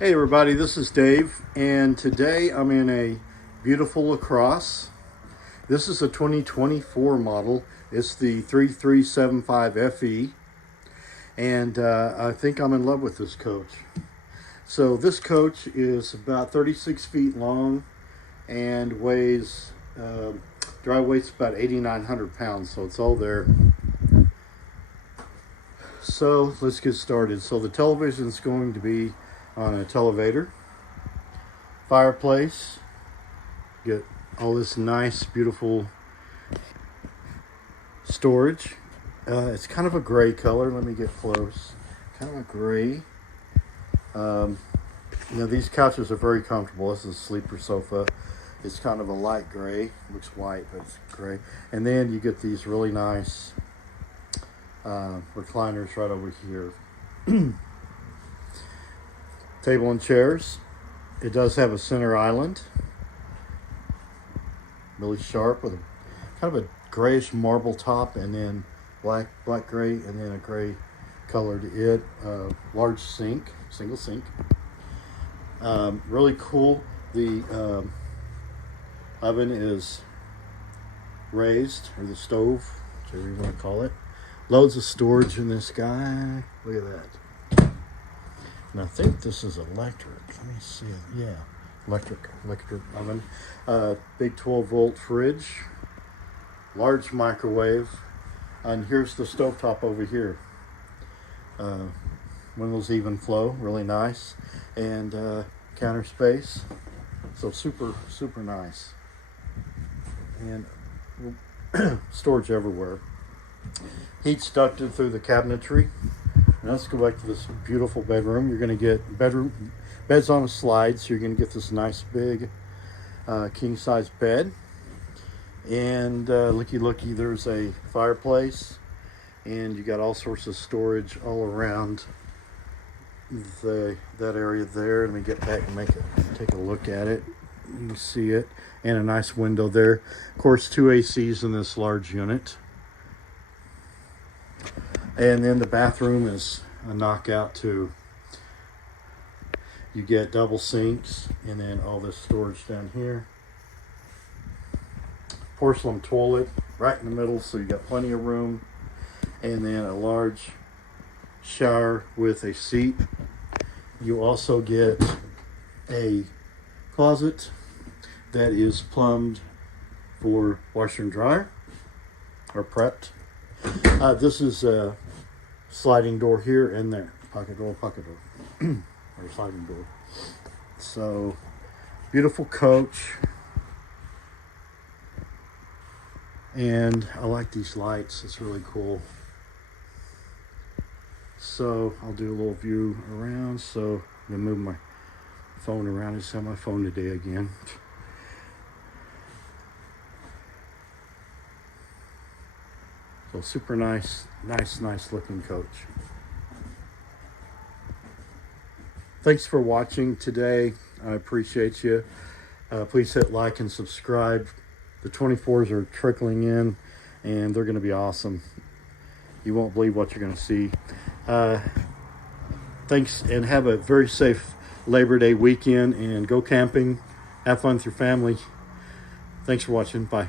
Hey everybody, this is Dave, and today I'm in a beautiful Lacrosse. This is a 2024 model. It's the 3375FE, and I think I'm in love with this coach. So this coach is about 36 feet long and weighs, dry weight's about 8,900 pounds, so it's all there. So let's get started. So the television is going to be on a televator, fireplace, get all this nice beautiful storage. It's kind of a gray color. Let me get close. Kind of a gray. These couches are very comfortable. This is a sleeper sofa. It's kind of a light gray. Looks white, but it's gray. And then you get these really nice recliners right over here. Table and chairs. It does have a center island, really sharp, with a kind of a grayish marble top, and then black gray, and then a gray color to it. Large sink, single sink. Really cool. The oven is raised, or the stove, whichever you want to call it. Loads of storage in this guy. Look at that. And I think this is electric. Let me see it. Yeah, electric oven. Big 12-volt fridge. Large microwave. And here's the stovetop over here. Windows even flow, really nice. And counter space. So super nice. And storage everywhere. Heat's ducted through the cabinetry. Now let's go back to this beautiful bedroom. You're going to get beds on a slide, so you're going to get this nice big king-size bed. And looky, there's a fireplace, and you got all sorts of storage all around that area there. Let me get back and take a look at it. You can see it, and a nice window there. Of course, 2 ACs in this large unit. And then the bathroom is a knockout too. You get double sinks, and then all this storage down here. Porcelain toilet right in the middle, so you got plenty of room. And then a large shower with a seat. You also get a closet that is plumbed for washer and dryer, or prepped. This is a sliding door here and there. Pocket door. Or sliding door. So, beautiful coach. And I like these lights. It's really cool. So, I'll do a little view around. So, I'm going to move my phone around. I just have my phone today again. So super nice looking coach. Thanks for watching today. I appreciate you. Please hit like and subscribe. The 24s are trickling in, and they're going to be awesome. You won't believe what you're going to see. Thanks, and have a very safe Labor Day weekend, and go camping. Have fun with your family. Thanks for watching. Bye.